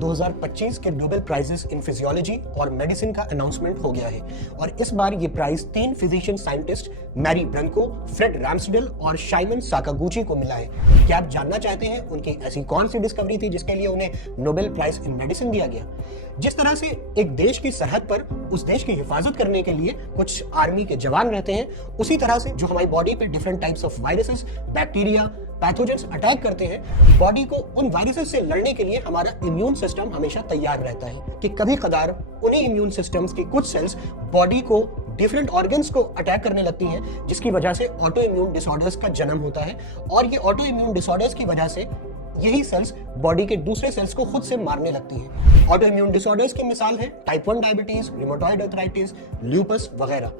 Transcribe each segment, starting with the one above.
2025 के Nobel prizes in physiology और medicine का अनाउंसमेंट हो गया है और इस बार ये prize 3 physician scientist Mary Brunkow, Fred Ramsdell और शाइमन साकागुची को मिला है। क्या आप जानना चाहते हैं उनकी ऐसी कौन सी डिस्कवरी थी जिसके लिए उन्हें नोबेल प्राइज इन मेडिसिन दिया गया? जिस तरह से एक देश की सरहद पर उस देश की हिफाजत करने के लिए कुछ आर्मी के जवान रहते हैं, उसी तरह से जो हमारी बॉडी पे different types of viruses, bacteria, pathogens attack करते हैं, बॉडी को उन वायरसेस से लड़ने के लिए हमारा इम्यून सिस्टम हमेशा तैयार रहता है कि कभी कदार उन्हीं इम्यून सिस्टम्स की कुछ सेल्स बॉडी को डिफरेंट ऑर्गन्स को अटैक करने लगती हैं, जिसकी वजह से ऑटो इम्यून डिसऑर्डर्स का जन्म होता है और ये ऑटो इम्यून डिसऑर्डर्स की वजह से यही सेल्स बॉडी के दूसरे सेल्स को खुद से मारने लगती हैं। ऑटो इम्यून डिसऑर्डर्स की मिसाल है type 1 diabetes, rheumatoid arthritis, lupus वगैरह।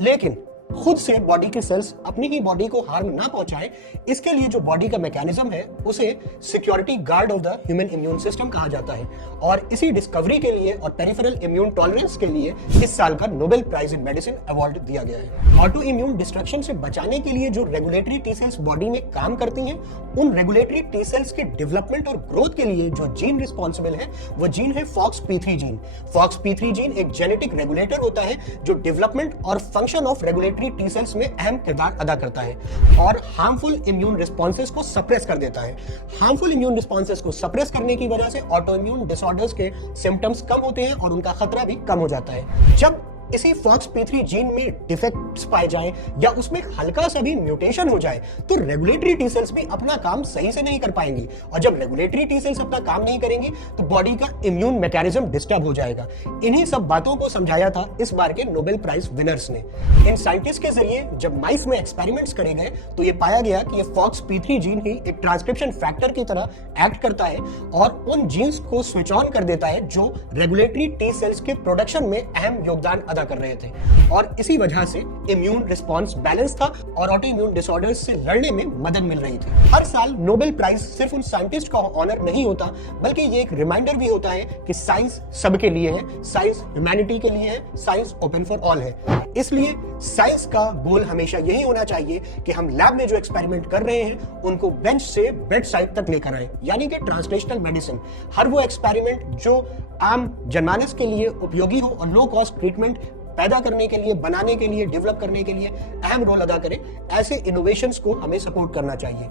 लेकिन खुद से बॉडी के सेल्स अपनी ही बॉडी को हार्म ना पहुंचाए, इसके लिए जो बॉडी का मैकेनिज्म है उसे security guard of the human immune system कहा जाता है और इसी डिस्कवरी के लिए और पेरिफेरल इम्यून टॉलरेंस के लिए इस साल का Nobel prize in medicine award दिया गया है। ऑटो इम्यून डिस्ट्रक्शन से बचाने के लिए जो रेगुलेटरी टी सेल्स बॉडी में काम करती हैं, उन रेगुलेटरी टी सेल्स के डेवलपमेंट और ग्रोथ के लिए जो जीन रिस्पॉन्सिबल है वो जीन है FOXP3 जीन। FOXP3 जीन एक जेनेटिक रेगुलेटर होता है जो डेवलपमेंट और function of regulatory T cells में अहम किरदार अदा करता है और हार्मफुल इम्यून रिस्पॉन्सेस को सप्रेस कर देता है। हार्मफुल इम्यून रिस्पॉन्सेस को सप्रेस करने की वजह से ऑटो इम्यून डिसऑर्डर्स के सिम्टम्स कम होते हैं और उनका खतरा भी कम हो जाता है। जब इसी FOXP3 जीन में डिफेक्ट्स पाए जाएं या उसमें हल्का सा भी म्यूटेशन हो जाए तो रेगुलेटरी टी सेल्स भी अपना काम सही से नहीं कर पाएंगी और जब रेगुलेटरी टी सेल्स अपना काम नहीं करेंगी तो बॉडी का इम्यून मैकेनिज्म डिस्टर्ब हो जाएगा। इन्हीं सब बातों को समझाया था इस बार के नोबेल प्राइज विनर्स ने। इन साइंटिस्ट के जरिए जब माइस में एक्सपेरिमेंट्स करे गए तो ये पाया गया कि ये FOXP3 जीन ही एक ट्रांसक्रिप्शन फैक्टर की तरह एक्ट करता है और उन जीन्स को स्विच ऑन कर देता है जो रेगुलेटरी टी सेल्स के प्रोडक्शन में अहम योगदान अदा कर रहे थे और इसी वजह से इम्यून रिस्पांस बैलेंस था और ऑटो इम्यून डिसऑर्डर्स से लड़ने में मदद मिल रही थी। हर साल नोबेल प्राइज सिर्फ उन साइंटिस्ट का ऑनर नहीं होता बल्कि ये एक रिमाइंडर भी होता है कि साइंस सबके लिए है, साइंस ह्यूमैनिटी के लिए है, साइंस ओपन फॉर ऑल है। इसलिए साइंस का गोल हमेशा यही होना चाहिए कि हम लैब में जो एक्सपेरिमेंट कर रहे हैं उनको बेंच से बेड साइड तक लेकर आए, यानी कि ट्रांसलेशनल मेडिसिन। हर वो एक्सपेरिमेंट जो आम जनमानस के लिए उपयोगी हो और लो कॉस्ट ट्रीटमेंट पैदा करने के लिए, बनाने के लिए, डेवलप करने के लिए अहम रोल अदा करे, ऐसे इनोवेशंस को हमें सपोर्ट करना चाहिए।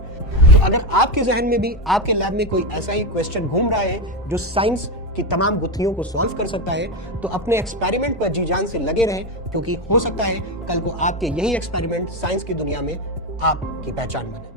तो अगर आपके जहन में भी आपके लैब में कोई ऐसा ही क्वेश्चन घूम रहा है जो साइंस की तमाम गुत्थियों को सॉल्व कर सकता है तो अपने एक्सपेरिमेंट पर जी जान से लगे रहें, क्योंकि हो सकता है कल को आपके यही एक्सपेरिमेंट साइंस की दुनिया में आपकी पहचान बने।